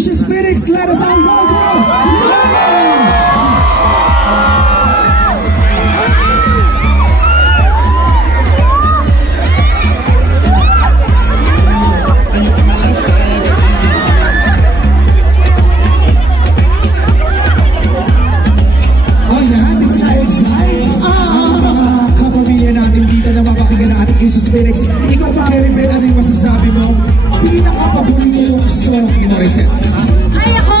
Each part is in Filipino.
Asia's Phoenix, let us all welcome Asia's Phoenix. Ikaw pa, Carrie Bell, ano yung masasabi mo? Pinaka-paborito song ni Morissette. Ay ako,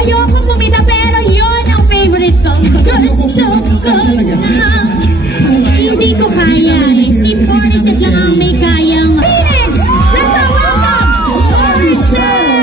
ayokong bumida pero yun ang favorite ko. Gusto ko na. Hindi ko kaya eh. Si Morissette lang ang may kayang. Phoenix! Let's all welcome Morissette!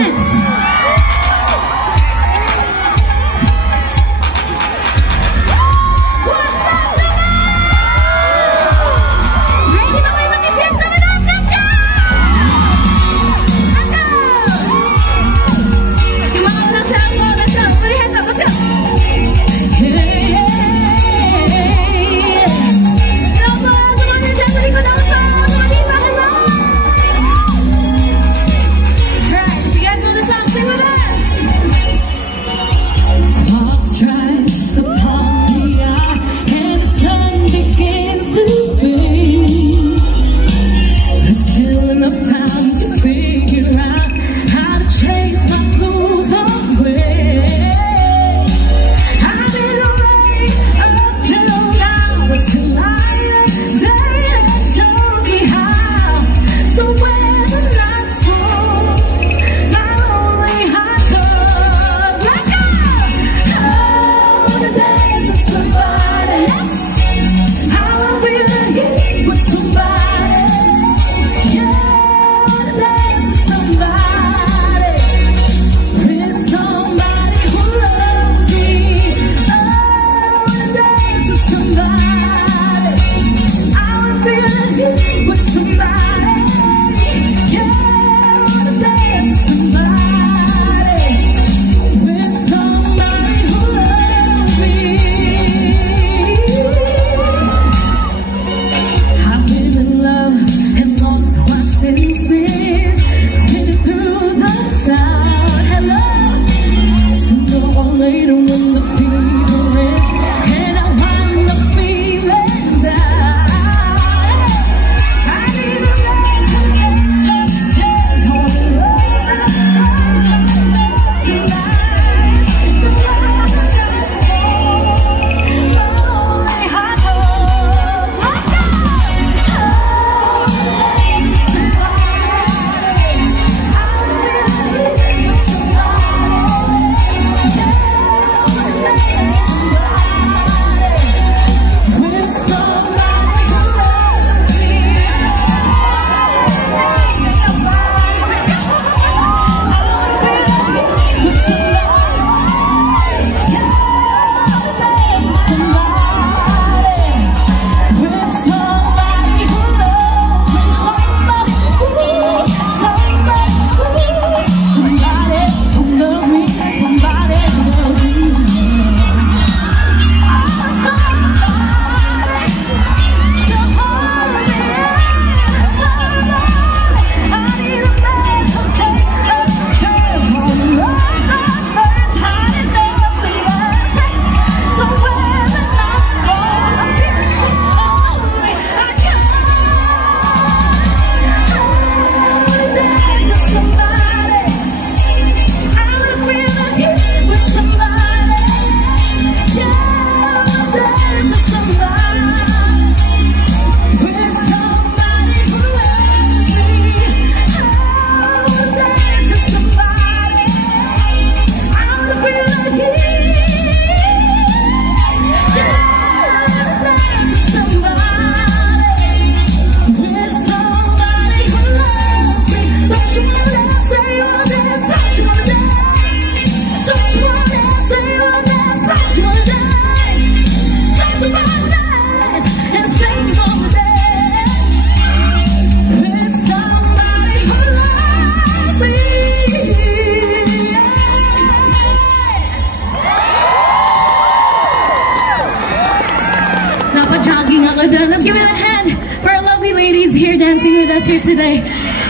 Let's give it a hand for our lovely ladies here dancing with us here today.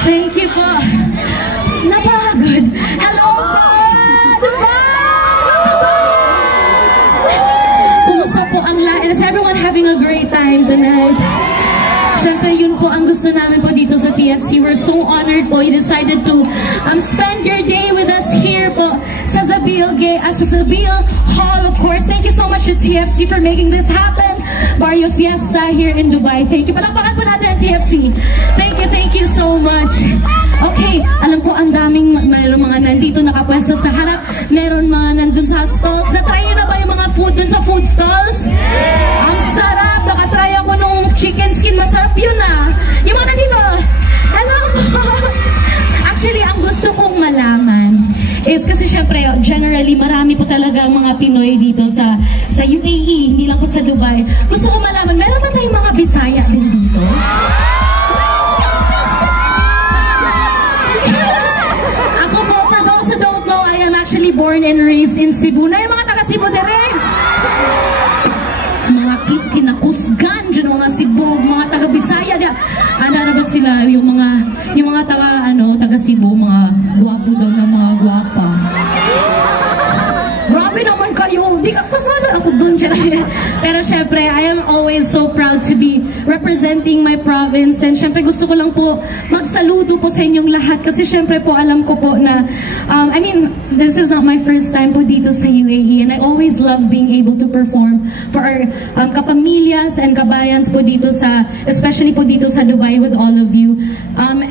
Thank you po. Napakagod. Hello. having a great time tonight. Siyempre, yun po ang gusto namin po dito sa TFC. We're so honored po. You decided to spend your day with us here po sa Zabil Hall, of course. Thank you so much to TFC for making this happen. Barrio Fiesta here in Dubai. Thank you. Palakpakan po natin ang TFC. Thank you so much. Okay, alam ko ang daming mayroong mga nandito nakapwesto sa harap. Meron mga nandun sa stalls. Na-try nyo na ba yung mga food dun sa food stalls? Ang sarap! Nakatry ako nung chicken skin. Masarap yun ah. Yung mga nandito, hello po! Actually, ang gusto kong malaman is kasi syempre, generally, marami po talaga mga Pinoy dito sa UAE, hindi lang po sa Dubai. Gusto kong malaman, meron ba tayong mga Bisaya din dito? Ako po, for those who don't know, I am actually born and raised in Cebu. Na yung mga taga Cebu dire? Mga kinakusgan dyan, mga Cebu, mga taga Bisaya dyan. Ano ba sila, yung mga taga Cebu, mga gwapo daw na mga gwapa. Grabe naman kayo, di ka kasala ako dun siya. Pero syempre, I am always so proud to be representing my province. And syempre gusto ko lang po magsaludo po sa inyong lahat. Kasi syempre po alam ko po na, I mean, this is not my first time po dito sa UAE. And I always love being able to perform for our kapamilyas and kabayans po dito sa, especially po dito sa Dubai with all of you.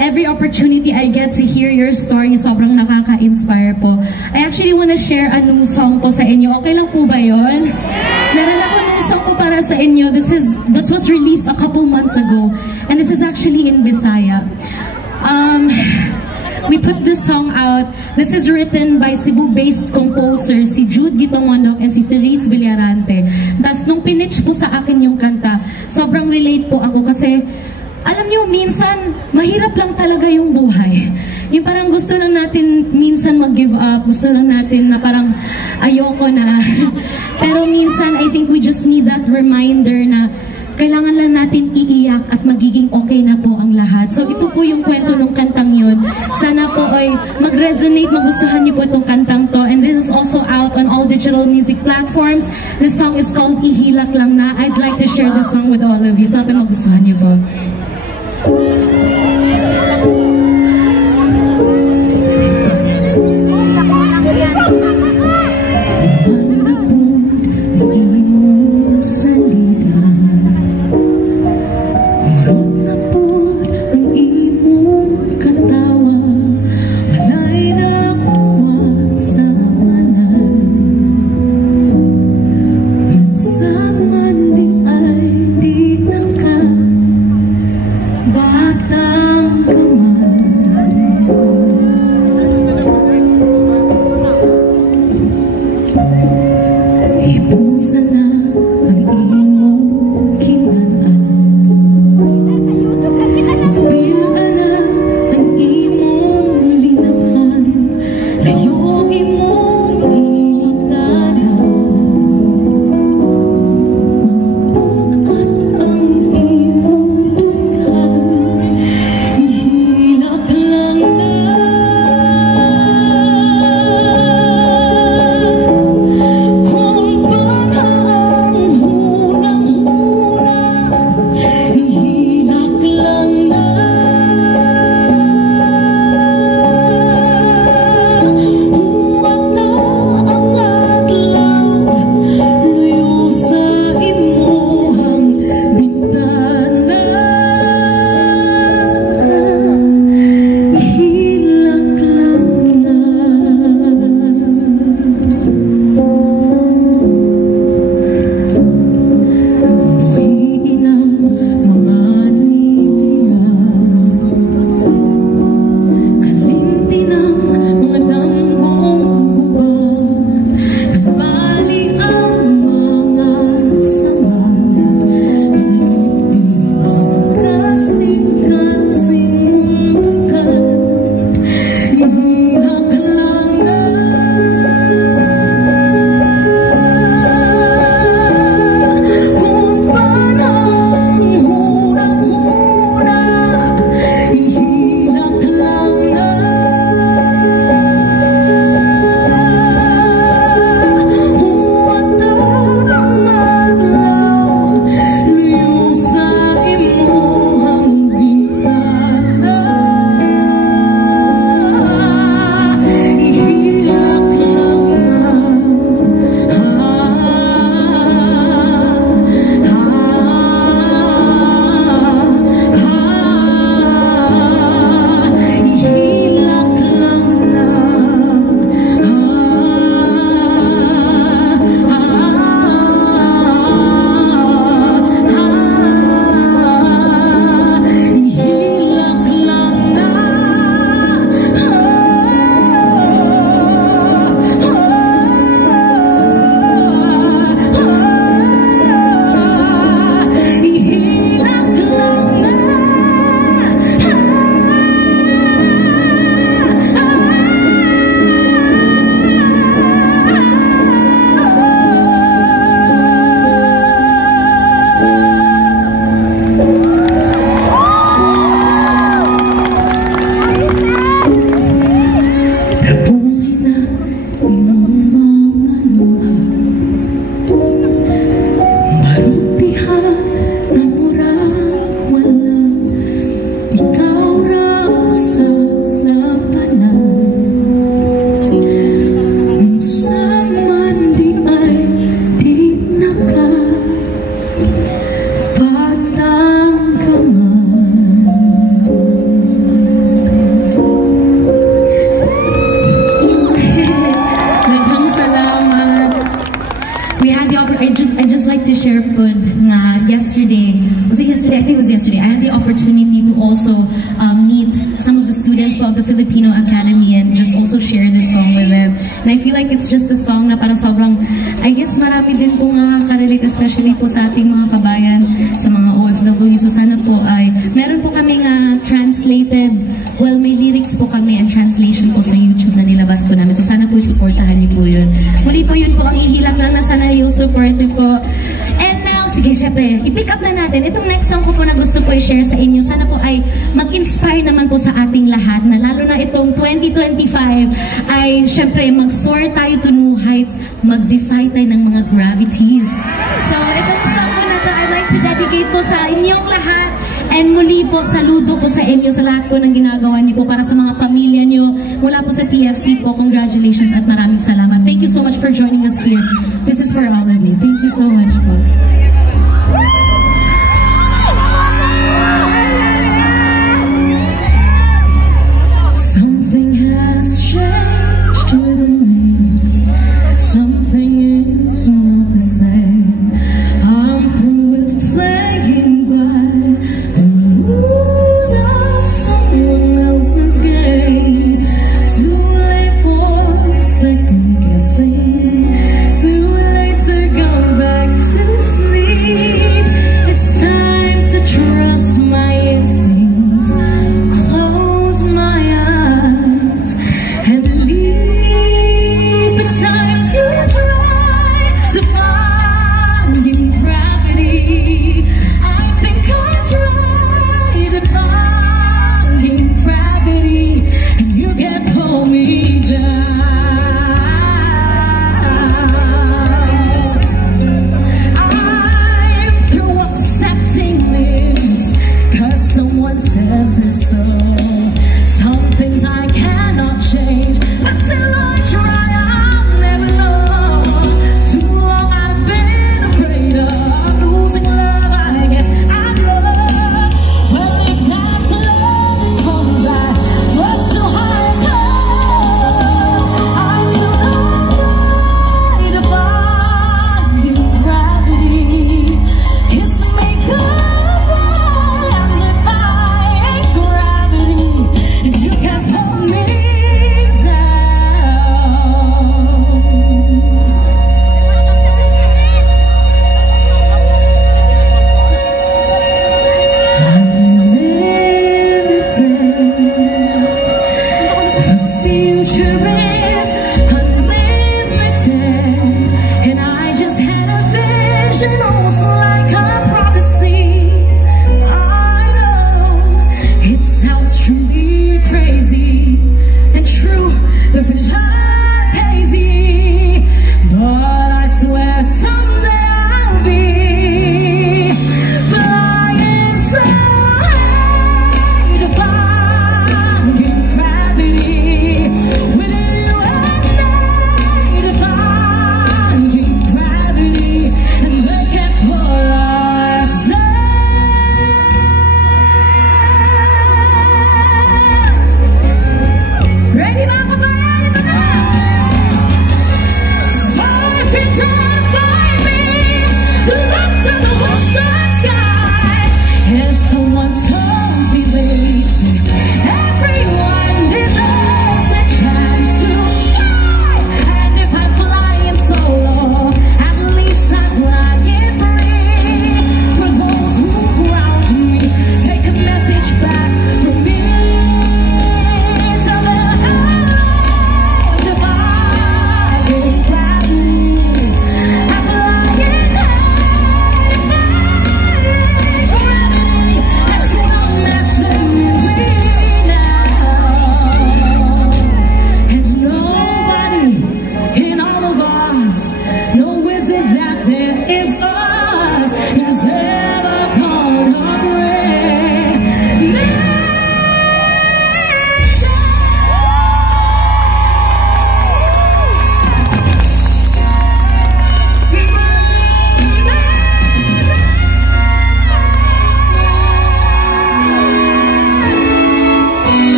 Every opportunity I get to hear your story, sobrang nakaka-inspire po. I actually want to share a new song po sa inyo. Okay lang po ba yun? Meron ako ng song po para sa inyo. This was released a couple months ago. And this is actually in Bisaya. We put this song out. This is written by Cebu-based composer si Jude Gitamondok and si Therese Villarante. Tapos nung pinitch po sa akin yung kanta, sobrang relate po ako kasi alam niyo, minsan, mahirap lang talaga yung buhay. Yung parang gusto lang natin minsan mag-give up, gusto lang natin na parang ayoko na. Pero minsan, I think we just need that reminder na kailangan lang natin iiyak at magiging okay na po ang lahat. So ito po yung kwento ng kantang yun. Sana po ay mag-resonate, magustuhan niyo po itong kantang to. And this is also out on all digital music platforms. This song is called Ihilak Lang Na. I'd like to share this song with all of you. Sana po magustuhan niyo po. I think it was yesterday, I had the opportunity to also meet some of the students of the Filipino Academy and just also share this song with them. And I feel like it's just a song na parang sobrang, I guess marami din po nakaka-relate, especially po sa ating mga kabayan, sa mga OFW. So sana po ay, meron po kaming translated, well, may lyrics po kami and translation po sa YouTube na nilabas po namin. So sana po supportahan niyo po yun. Muli po yun po ang ihilak lang na sana you'll support po. And now, sige, syempre, i-pick up na natin. Itong next song ko po na gusto ko i-share sa inyo, sana po ay mag-inspire naman po sa ating lahat na lalo na itong 2025 ay syempre mag-soar tayo to new heights, mag-defy tayo ng mga gravities. So, itong song po na to, I'd like to dedicate po sa inyong lahat. And muli po, saludo po sa inyo sa lahat po ng ginagawa niyo po para sa mga pamilya niyo. Mula po sa TFC po, congratulations at maraming salamat. Thank you so much for joining us here. This is for all of you. Thank you so much po.